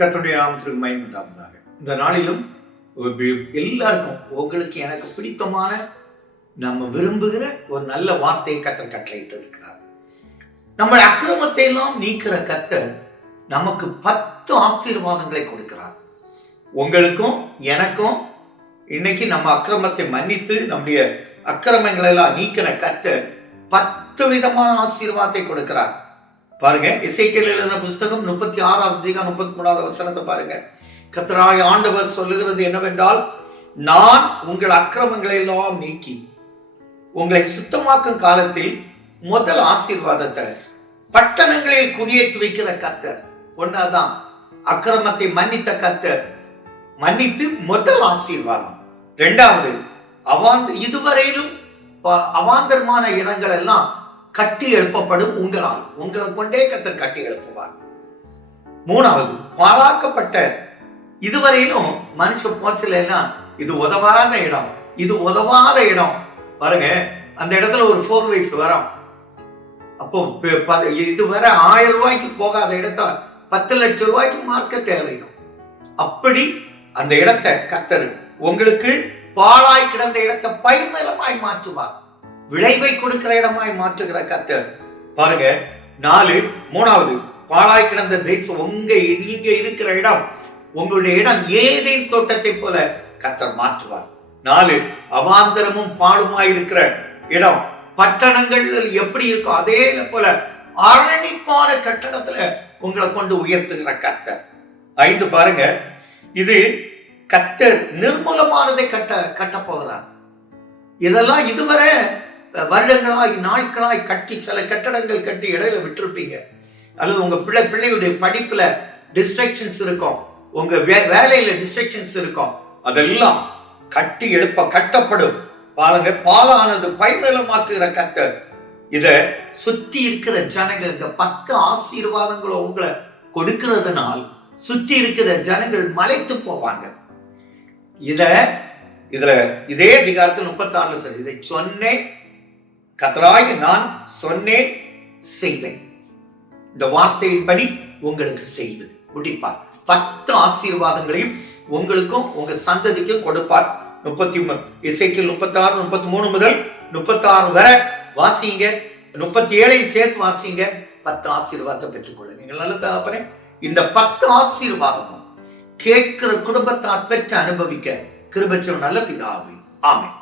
கர்த்தருடைய நாமத்திற்கு மகிமை உண்டாவதாக. இந்த நாளிலும் எல்லாருக்கும் உங்களுக்கு எனக்கு பிடித்தமான நம்ம விரும்புகிற ஒரு நல்ல வார்த்தையை கர்த்தர் கட்டளையிட்டு இருக்கிறார். நம்ம அக்கிரமத்தை எல்லாம் நீக்கிற கர்த்தர் நமக்கு 10 ஆசீர்வாதங்களை கொடுக்கிறார். உங்களுக்கும் எனக்கும் இன்னைக்கு நம்ம அக்கிரமத்தை மன்னித்து நம்முடைய அக்கிரமங்களை எல்லாம் நீக்கிற கர்த்தர் 10 விதமான ஆசீர்வாதத்தை கொடுக்கிறார். பாருங்க, எசேக்கியேல் எழுதின புஸ்தகம் 36 அதிகாரம் 33 வசனத்தை பாருங்க. கர்த்தராகிய ஆண்டவர் சொல்லுகிறது என்னவென்றால், நான் உங்கள் அக்கிரமங்களை எல்லாம் நீக்கி உங்களை சுத்தமாக்கும் காலத்தில் முதல் ஆசீர்வாதத்தை பட்டணங்களில் குடியேற்றி வைக்கிற கர்த்தர். ஒன்னாதான் அக்கிரமத்தை மன்னித்த கர்த்தர் மன்னித்து முதல் ஆசீர்வாதம். இரண்டாவது, இதுவரையிலும் அவாந்தரமான இடங்கள் எல்லாம் கட்டி எழுப்பப்படும் உங்களால். உங்களை கொண்டே கர்த்தர் கட்டி எழுப்புவார். மூணாவது, பாழாக்கப்பட்ட இதுவரையிலும் மனுஷ போச்சல எல்லாம் இது உதவாத இடம், இது உதவாத இடம். பாருங்க, அந்த இடத்துல ஒரு 4 வயசு வரும். அப்போ இதுவரை 1000 ரூபாய்க்கு போகாத இடத்த 10 லட்சம் ரூபாய்க்கு மார்க்கெட் ஏறிடும். அப்படி அந்த இடத்தை கர்த்தர் உங்களுக்கு பாழாய் கிடந்த இடத்தை பயிர்நிலமாய் மாற்றுவார். விளைவை கொடுக்கிற இடமாய் மாற்றுகிற கர்த்தர். பாருங்க, 4, மூணாவது, பாழாய் கிடந்த தேசம் நீங்க இருக்கிற இடம், உங்களுடைய இடம் ஏதேன் தோட்டத்தை போல கர்த்தர் மாற்றுவார். 4, அவாந்தரமும் பாழுமாய் இருக்கிற இடம் பட்டணங்கள் எப்படி இருக்கோ அதே போல அரணிப்பான கட்டடத்துல உங்களை கொண்டு உயர்த்துகிற கர்த்தர். 5, பாருங்க, இது கர்த்தர் நிர்மூலமானதை கட்ட போகிறார். இதெல்லாம் இதுவரை வருடங்களாய் நாட்களாய் கட்டி சில கட்டடங்கள் கட்டி இடையில விட்டுருப்பீங்க, அல்லது உங்க பிள்ளையுடைய படிப்புல டிஸ்ட்ராக்ஷன்ஸ் இருக்கும், உங்க வேலையில டிஸ்ட்ராக்ஷன்ஸ் இருக்கும், அதெல்லாம் கட்டி எழுப்ப கட்டப்படும். பாருங்க, பாலானது பயிர்நிலமாக்குகிற கர்த்தர். இத சுத்தி இருக்கிற ஜனங்கள் இந்த 10 ஆசீர்வாதங்களை உங்களை கொடுக்கிறதுனால் சுத்தி இருக்கிற ஜனங்கள் மலைத்து போவாங்க. இதே அதிகாரத்தில் 36 சொல்லி, இதை சொன்னேன் கர்த்தராகிய நான் சொன்னேன் செய்வேன். இந்த வார்த்தையின்படி உங்களுக்கு செய்வது முடிப்பார். 10 ஆசீர்வாதங்களையும் உங்களுக்கும் உங்க சந்ததிக்கும் கொடுப்பார். எசேக்கியேல் 36 33 முதல் 36 வரை வாசிங்க. 37 சேர்த்து வாசிங்க. 10 ஆசீர்வாதத்தை பெற்றுக்கொள்ளுங்க. நீங்கள் நல்ல தகப்பனே, இந்த 10 ஆசீர்வாதமும் கேட்கிற குடும்பத்தார் பெற்று அனுபவிக்க கிருபை செய்யும் நல்ல பிதாவே, ஆமென்.